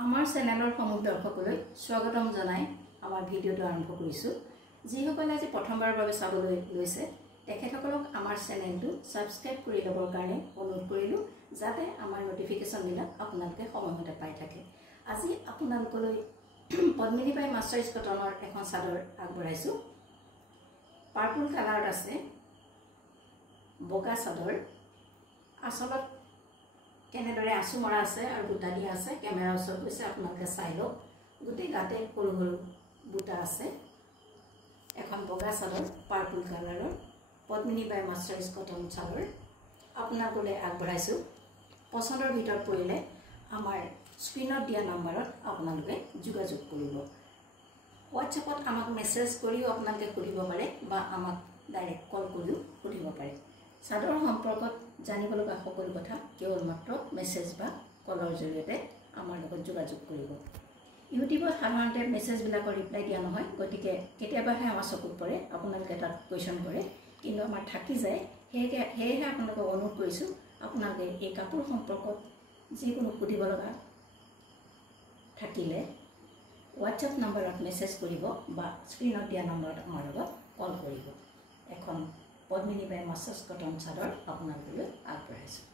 আমাৰ চেনেলৰ সমূহ দৰ্শকলৈ স্বাগতম জনাই আমাৰ ভিডিঅটো আৰম্ভ কৰিছো। যিসকলে আজি প্ৰথমবাৰৰ বাবে চাবলৈ লৈছে তেখেতসকলক আমাৰ চেনেলটো সাবস্ক্ৰাইব কৰি ল'বৰ কাৰণে অনুৰোধ কৰিলো, যাতে আমাৰ নটিফিকেশন বিলাক আপোনালোকে সময়মতে পাই থাকে। আজি আপোনালোকলৈ পদ্মিনী বাই মাষ্টাৰ্ছ কটনৰ এখন চাদৰ আগবঢ়াইছো। পাৰ্পল কালাৰত আছে, বগা চাদৰ। আচলত কেনেদৰে আঁচু মৰা আছে আৰু বুটা দিয়া আছে, কেমেৰাৰ ওচৰত গৈছে আপোনালোকে চাই লওক। গোটেই গাতে সৰু সৰু বুটা আছে। এখন বগা চাদৰ পাৰ্পল কালাৰৰ পদ্মিনী বাই মাষ্টাৰ্ছ কটন চাদৰ আপোনালোকলৈ আগবঢ়াইছো। পছন্দৰ ভিতৰত পৰিলে আমাৰ স্ক্ৰীনত দিয়া নম্বৰত আপোনালোকে যোগাযোগ কৰিব। হোৱাটছএপত আমাক মেছেজ কৰিও আপোনালোকে সুধিব পাৰে বা আমাক ডাইৰেক্ট কল কৰিও সুধিব পাৰে। চাদৰ সম্পৰ্কত জানিব লগা সকলো কথা কেৱল মাত্ৰ মেছেজ বা কলৰ জৰিয়তে আমাৰ লগত যোগাযোগ কৰিব। ইউটিউবত সাধাৰণতে মেছেজবিলাকৰ ৰিপ্লাই দিয়া নহয়, গতিকে কেতিয়াবাহে আমাৰ চকুত পৰে, আপোনালোকে তাত কুৱেশ্যন কৰে, কিন্তু আমাৰ থাকি যায়। সেয়েহে আপোনালোকক অনুৰোধ কৰিছোঁ, আপোনালোকে এই কাপোৰ সম্পৰ্কত যিকোনো সুধিব লগা থাকিলে হোৱাটছএপ নম্বৰত মেছেজ কৰিব বা স্ক্ৰীনত দিয়া নম্বৰত আমাৰ লগত কল কৰিব। এখন পদ্মিনী বাই মাষ্টাৰ্ছ কটন চাদৰ আপোনালোকলৈ আগবঢ়াইছোঁ।